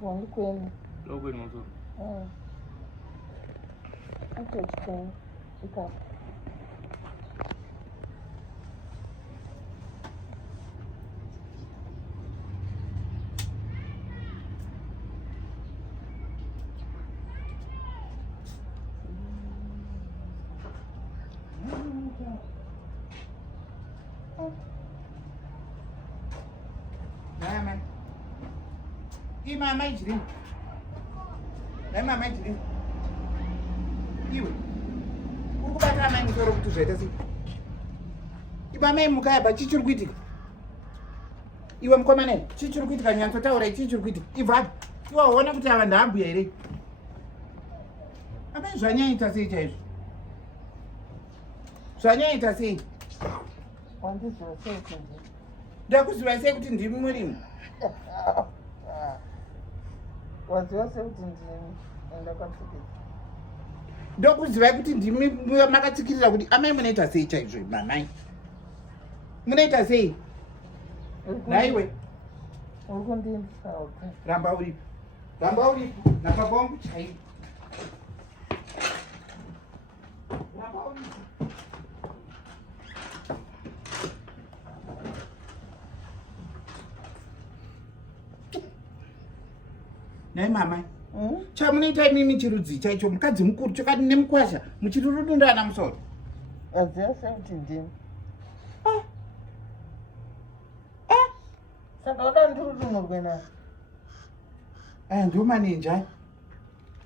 Only queen. No queen also. Okay, pick up. Mama. Mama is dream. Mama is dream. Iwe. Ukubata mai musoro kuti zvaita sei. Ibamai mukayaba chichiri kuitika. Iwe mukomana chichiri kuitika nyatsotaura chichiri kuitika. Ibva iwe waona kuti ava naAmbuya here. Amai zvanyaita sei chaizvo? Zvanyaita sei? Wandiziva sei kuti ndakuziva sei kuti ndimi murimi? waziva sei kuti ndimi ndakatsikira? Ndokuziva kuti ndimi makatsikirira kuti amai munoita sei chaizvo mamai? Munoita sei? Naiwe uri kundindisa okay. Ramba uripo. Ramba uripo. Nababa wangu chaipo. Ramba uripo. Nai mamai. Chamunoita imimi chirudzi chaicho mukadzi mukuru chokati nemukuwasha muchirurudundana musoro. Waziva sei kuti ndimi? Saka uda ndirudunurwe nani? Ndio manenja.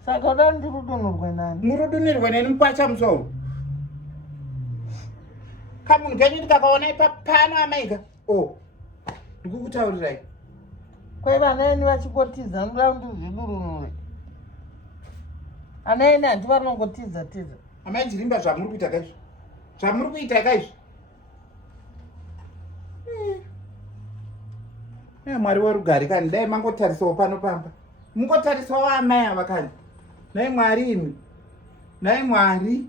Saka uda ndirudunurwe nani? Murudunirwe neni mukuwasha musoro. Kamunhu kenyu ndikakaona ipapano amaika. Ndikukutaurirai. Kwai vanaeni vachikotiza ndoda ndizvidurunure. Anaeni handi vanongotiza tiza. Amai Chirimba zvamuri kuita kaizvo. Zvamuri kuita kaizvo. Mwari werugare kani dai mangotarisawo pano pamba. Mungotarisawo amai ava kani. Nai Mwari imi. Nai Mwari.